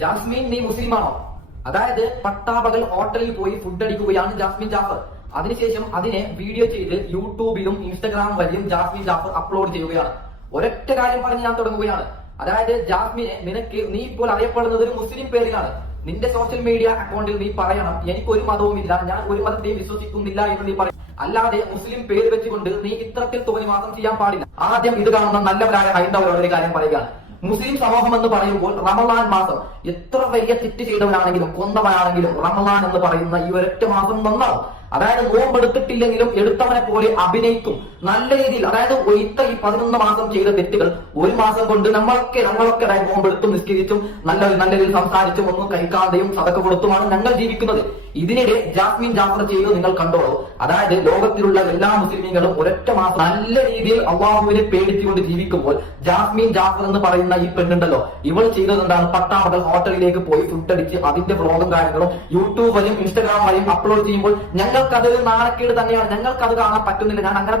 Jasmine നീ മുസ്ലിമാണോ? അതായത് പട്ടാപകൽ ഹോട്ടലിൽ പോയി ഫുഡ് അടിക്കുകയാണ് ജാസ്മിൻ ജാഫർ. അതിനുശേഷം അതിനെ വീഡിയോ ചെയ്ത് യൂട്യൂബിലും ഇൻസ്റ്റഗ്രാം വഴിയും ജാസ്മിൻ ജാഫർ അപ്ലോഡ് ചെയ്യുകയാണ്. ഒരൊറ്റ കാര്യം പറഞ്ഞ് ഞാൻ തുടങ്ങുകയാണ്. അതായത് ജാസ്മിനെ, നിനക്ക് നീ ഇപ്പോൾ അറിയപ്പെടുന്നത് ഒരു മുസ്ലിം പേരിലാണ്. നിന്റെ സോഷ്യൽ മീഡിയ അക്കൗണ്ടിൽ നീ പറയണം, എനിക്കൊരു മതവുമില്ല, ഞാൻ ഒരു മതത്തെയും വിശ്വസിക്കുന്നില്ല എന്ന് നീ പറയും. അല്ലാതെ മുസ്ലിം പേര് വെച്ചുകൊണ്ട് നീ ഇത്തരത്തിൽ തോന്നിവാസം ചെയ്യാൻ പാടില്ല. ആദ്യം ഇത് കാണുന്ന നല്ലവരായ ഹൈന്ദവരോട് ഒരു കാര്യം പറയുകയാണ്. മുസ്ലിം സമൂഹം എന്ന് പറയുമ്പോൾ റമളാൻ മാസം എത്ര വലിയ തെറ്റ് ചെയ്തവരാണെങ്കിലും കൊന്നവനാണെങ്കിലും റമളാൻ എന്ന് പറയുന്ന ഈ ഒരൊറ്റ മാസം നന്നാവും. അതായത് നോമ്പെടുത്തിട്ടില്ലെങ്കിലും എടുത്തവനെ പോലെ അഭിനയിക്കും നല്ല രീതിയിൽ. അതായത് ഈ 11 മാസം ചെയ്ത തെറ്റുകൾ ഒരു മാസം കൊണ്ട് നമ്മളൊക്കെ നോമ്പെടുത്തും നിസ്കരിച്ചും നല്ല രീതിയിൽ സംസാരിച്ചും ഒന്നും കഴിക്കാതെയും സദക്ക കൊടുത്തുമാണ് ഞങ്ങൾ ജീവിക്കുന്നത്. ഇതിനിടെ ജാസ്മിൻ ജാഫർ ചെയ്ത് നിങ്ങൾ കണ്ടോളൂ. അതായത് ലോകത്തിലുള്ള എല്ലാ മുസ്ലിമീങ്ങളും ഒരൊറ്റ മാസം നല്ല രീതിയിൽ അള്ളാഹുവിനെ പേടിച്ചുകൊണ്ട് ജീവിക്കുമ്പോൾ ജാസ്മിൻ ജാഫർ എന്ന് പറയുന്ന ഈ പെണ്ണുണ്ടല്ലോ, ഇവൾ ചെയ്തത് എന്താണ്? പട്ടാപകൽ ഹോട്ടലിലേക്ക് പോയി ഫുഡ് അടിച്ച് അതിന്റെ വ്ളോഗും കാര്യങ്ങളും യൂട്യൂബ് വഴിയും ഇൻസ്റ്റഗ്രാം വഴിയും അപ്ലോഡ് ചെയ്യുമ്പോൾ ഞങ്ങൾക്കത് നാണക്കേട് തന്നെയാണ്. ഞങ്ങൾക്കത് കാണാൻ പറ്റുന്നില്ല. ഞാൻ അങ്ങനെ